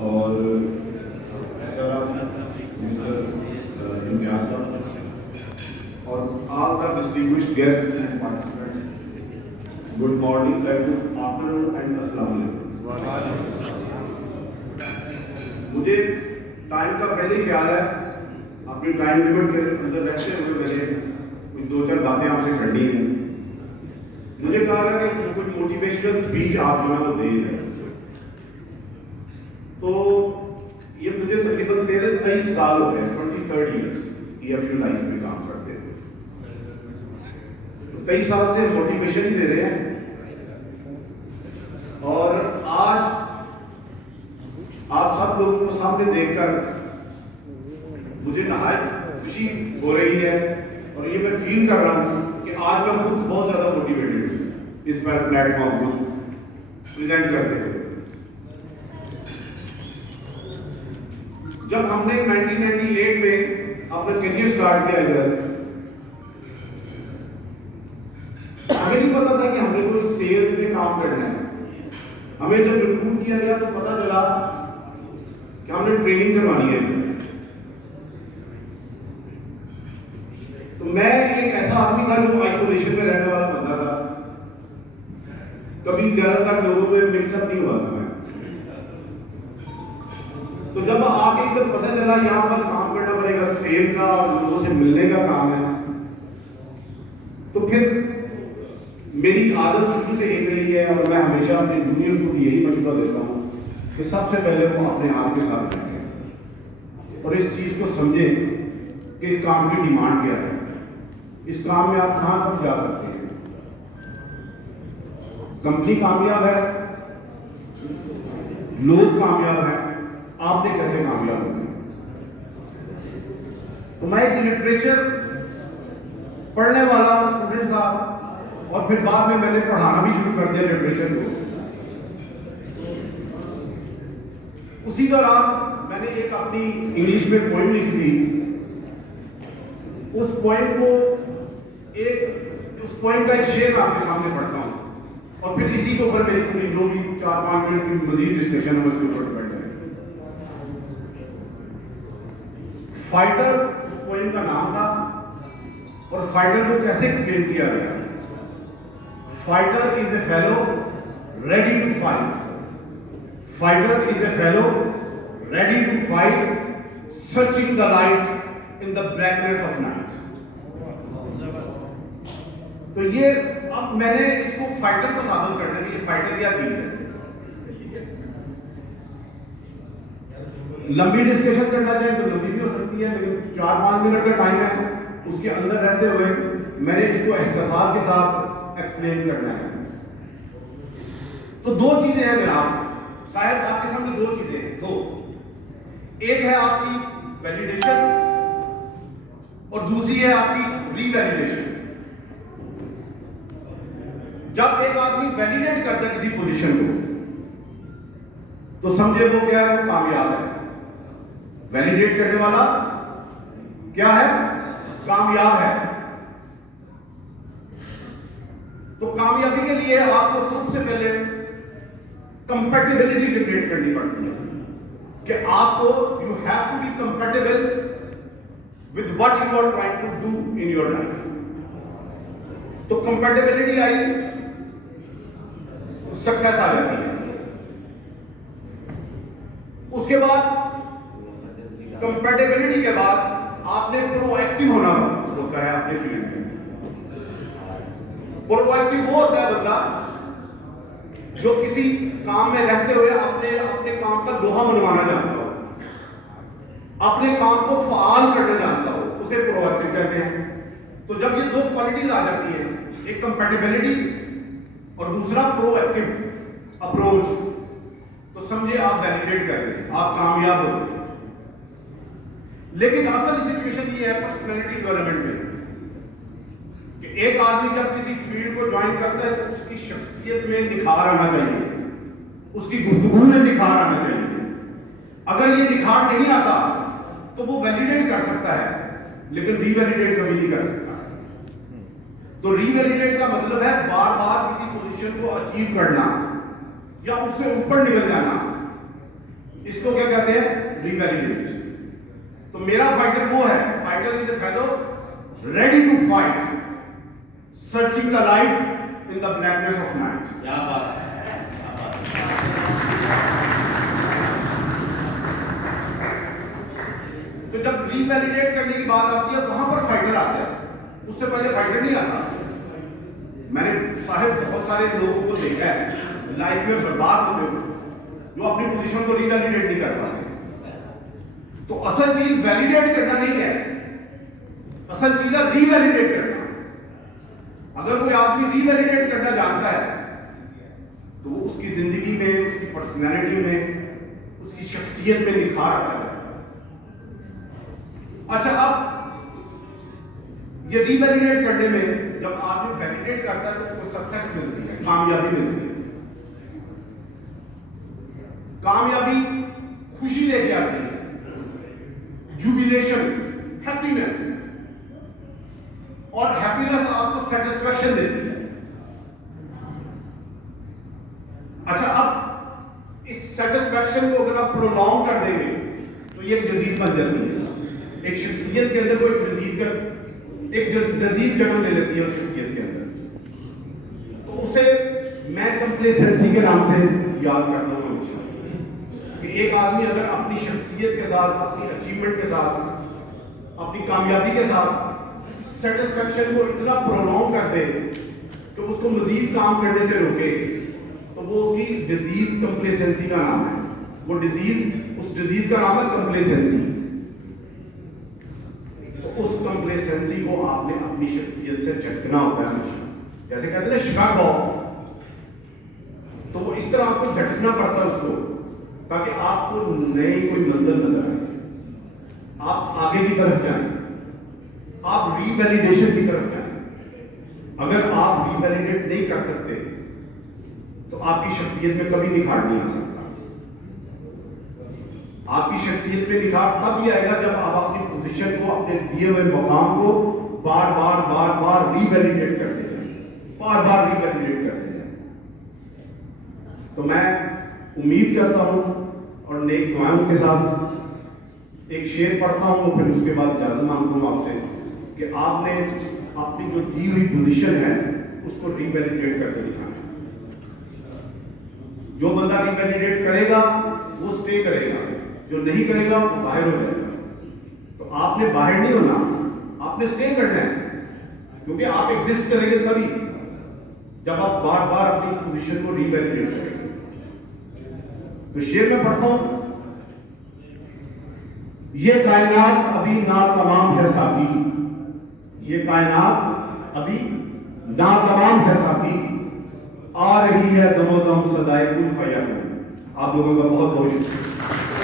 اور مسٹر امتیاز صاحب اور all the distinguished guests and participants, good morning, good afternoon and السلام علیکم. مجھے ٹائم کا پہلے خیال ہے، اپنی ٹائم لمٹ کے اندر رہتے ہوئے میں نے کچھ دو چار باتیں آپ سے کرنی ہیں. مجھے کہا گیا کہ کچھ موٹیویشنل اسپیچ آپ جو ہے وہ دے دیں، تو یہ مجھے تقریباً 23 سال ہو گئے، 23 ایئرس EFU لائف میں کام کرتے تھے. 23 سال سے موٹیویشن ہی دے رہے ہیں. اور آج آپ سب لوگوں کو سامنے دیکھ کر مجھے نہایت خوشی ہو رہی ہے، اور یہ میں فیل کر رہا ہوں کہ آج میں خود بہت زیادہ موٹیویٹڈ ہوں اس پلیٹ فارم کو پریزنٹ کرتے ہوئے. جب ہم نے 1998 میں اپنا کیریئر سٹارٹ کیا ادھر، ہمیں نہیں پتا تھا کہ ہم نے کوئی سیلز میں کام کرنا ہے. ہمیں جب ریکروٹ کیا گیا تو پتا چلا کہ ہم نے ٹریننگ کروانی ہے. تو میں ایک ایسا آدمی تھا جو آئسولیشن میں رہنے والا بندہ تھا، کبھی زیادہ تر لوگوں میں مکس اپ نہیں ہوا تھا میں. تو جب آ کے ادھر پتہ چلا یہاں پر کام کرنا پڑے گا، سیل کا اور لوگوں سے ملنے کا کام ہے، تو پھر میری عادت شروع سے یہ رہی ہے، اور میں ہمیشہ اپنے جونیئرز کو بھی یہی مشورہ دیتا ہوں کہ سب سے پہلے وہ اپنے آپ کے ساتھ رہیں اور اس چیز کو سمجھیں کہ اس کام کی ڈیمانڈ کیا ہے، اس کام میں آپ کہاں تک جا سکتے ہیں. کمپنی کامیاب ہے، لوگ کامیاب ہیں، آپ نے کیسے کامیاب ہوئے. تو میں ایک لٹریچر پڑھنے والا اسٹوڈنٹ تھا، اور پھر بعد میں نے پڑھانا بھی شروع کر دیا لٹریچر کو. اسی دوران میں نے ایک اپنی انگلش میں پوئم لکھی تھی. اس پوئم کا ایک شعر میں آپ کے سامنے پڑھتا ہوں، اور پھر اسی کے اوپر میری پوری جو بھی 4-5 منٹ کی مزید ڈسکشن ہے اس کے اوپر ڈپینڈ ہے. فائٹر اس پوئم کا نام تھا، اور فائٹر کو کیسے ایکسپلین کیا گیا. Fighter is a fellow ready to fight. Fighter is a fellow ready to fight, searching the light in the blackness of night. تو یہ اب میں نے اس کو فائٹر کو ثابت کرنا ہے کہ یہ فائٹر کیا چیز ہے. لمبی ڈسکشن کرنا چاہیں تو لمبی بھی ہو سکتی ہے، لیکن 4-5 منٹ کا ٹائم ہے، اس کے اندر رہتے ہوئے میں نے اس کو اختصار کے ساتھ ایکسپلین کرنا ہے. تو دو چیزیں ہیں جناب صاحب آپ کے سامنے، دو چیزیں ہیں. ایک ہے آپ کی ویلیڈیشن، اور دوسری ہے آپ کی ری ویلیڈیشن. جب ایک آدمی ویلیڈیٹ کرتا ہے کسی پوزیشن کو تو سمجھے وہ کیا ہے، وہ کامیاب ہے. ویلیڈیٹ کرنے والا کیا ہے، کامیاب ہے. تو کامیابی کے لیے آپ کو سب سے پہلے کمپیٹیبلٹی جنریٹ کرنی پڑتی ہے کہ آپ کو you have to be compatible with what you are trying to do in your life. تو کمپیٹیبلٹی آئی، سکسیس آ جاتی ہے. اس کے بعد کمپیٹیبلٹی کے بعد آپ نے پرو ایکٹیو ہونا ہوتا ہے اپنے فیلڈ میں. پرو ایکٹیو وہ ہوتا ہے بندہ جو کسی کام میں رہتے ہوئے اپنے کام کا لوہا منوانا جانتا ہو، اپنے کام کو فعال کرنا جانتا ہو، اسے پرو ایکٹیو کہتے ہیں. تو جب یہ دو کوالٹیز آ جاتی ہیں، ایک کمپیٹیبلٹی اور دوسرا پرو ایکٹیو اپروچ، تو سمجھے آپ ویلیڈیٹ کر رہے ہیں، آپ کامیاب ہو گئے. لیکن اصل سچویشن یہ ہے پرسنالٹی ڈیولپمنٹ میں کہ ایک آدمی جب کسی فیلڈ کو جوائن کرتا ہے تو اس کی شخصیت میں نکھار آنا چاہیے، اس کی گفتگو میں نکھار آنا چاہیے. اگر یہ نکھار نہیں آتا تو وہ ویلیڈیٹ کر سکتا ہے لیکن ری ویلیڈیٹ کبھی نہیں کر سکتا. تو ری ویلیڈیٹ کا مطلب ہے بار بار کسی پوزیشن کو اچیو کرنا یا اس سے اوپر نکل جانا، اس کو کیا کہتے ہیں؟ ریویلیڈیٹ. تو میرا فائٹر وہ ہے، fighter is a fellow ready to fight, searching the light in the blackness of night. کیا بات ہے. تو جب ری ویلیڈیٹ کرنے کی بات آتی ہے وہاں پر فائٹر آتا ہے، اس سے پہلے فائٹر نہیں آتا. میں نے صاحب بہت سارے لوگوں کو دیکھا ہے لائف میں برباد ہوتے ہوئے جو اپنی پوزیشن کو ری ویلیڈیٹ نہیں کر پاتے. تو اصل چیز ویلیڈیٹ کرنا نہیں ہے، اصل چیز ہے ری ویلیڈیٹ کرنا. اگر کوئی آدمی ری ویلیڈیٹ کرنا جانتا ہے تو وہ اس کی زندگی میں، اس کی پرسنالٹی میں، اس کی شخصیت میں نکھار آتا ہے. اچھا، اب یہ ری ویلیڈیٹ کرنے میں جب آدمی ویلیڈیٹ کرتا ہے تو اس کو سکسیس ملتی ہے، کامیابی ملتی ہے. کامیابی خوشی لے کے آتی ہے، جوبیلیشن، ہیپینس. اور ہیپینس آپ کو سیٹسفیکشن دیتی ہے. اچھا، اب اس سیٹسفیکشن کو اگر آپ پرولونگ کر دیں گے تو یہ ایک ڈیزیز بن جاتی ہے. ایک شخصیت کے اندر کوئی ڈیزیز کا ایک ڈیزیز جنم لے لیتی ہے اس شخصیت کے اندر. تو اسے میں کمپلیسنسی کے نام سے یاد کرتا ہوں ہمیشہ کہ ایک آدمی اگر اپنی شخصیت کے ساتھ، اپنی اچیومنٹ کے ساتھ، اپنی کامیابی کے ساتھ سیٹسفیکشن کو اتنا پرولونگ کر دے کہ اس کو مزید کام کرنے سے روکے تو وہ اس کی ڈیزیز کمپلیسنسی کا نام ہے. وہ ڈیزیز، اس ڈیزیز کا نام ہے کمپلیسنسی. تو اس کمپلیسنسی کو آپ نے اپنی شخصیت سے جھٹکنا ہوتا ہے ہمیشہ. جیسے کہتے ہیں شکاک آف، تو وہ اس طرح آپ کو جھٹکنا پڑتا ہے اس کو تاکہ آپ کو نئی کوئی منزل نظر آئے، آپ آگے کی طرف جائیں، آپ ری ویلیڈیشن کی طرف جائیں. اگر آپ ری ویلیڈیٹ نہیں کر سکتے تو آپ کی شخصیت میں کبھی نکھار نہیں آ سکتا. آپ کی شخصیت میں نکھار تب ہی آئے گا جب آپ اپنی پوزیشن کو، اپنے دیے ہوئے مقام کو بار بار بار بار ری ویلیڈیٹ کرتے ہیں، بار بار ری ویلیڈیٹ کرتے ہیں. تو میں امید کرتا ہوں اور نیک دعاؤں کے ساتھ ایک شعر پڑھتا ہوں، پھر اس کے بعد اجازت مانگتا ہوں آپ سے کہ آپ نے اپنی جو دی ہوئی پوزیشن ہے اس کو ری ویلیڈیٹ کر کے دکھانا. جو بندہ ری ویلیڈیٹ کرے گا وہ اسٹے کرے گا، جو نہیں کرے گا وہ باہر ہو جائے گا. تو آپ نے باہر نہیں ہونا، آپ نے اسٹے کرنا ہے، کیونکہ آپ ایگزسٹ کریں گے تبھی جب آپ بار بار اپنی پوزیشن کو ری ویلیڈیٹ کریں گے. تو شعر میں پڑھتا ہوں، یہ کائنات ابھی ناتمام ہے ساقی، یہ کائنات ابھی ناتمام ہے ساقی، آ رہی ہے دم و دم صدائے کن فیکون. آپ لوگوں کا بہت بہت شکریہ.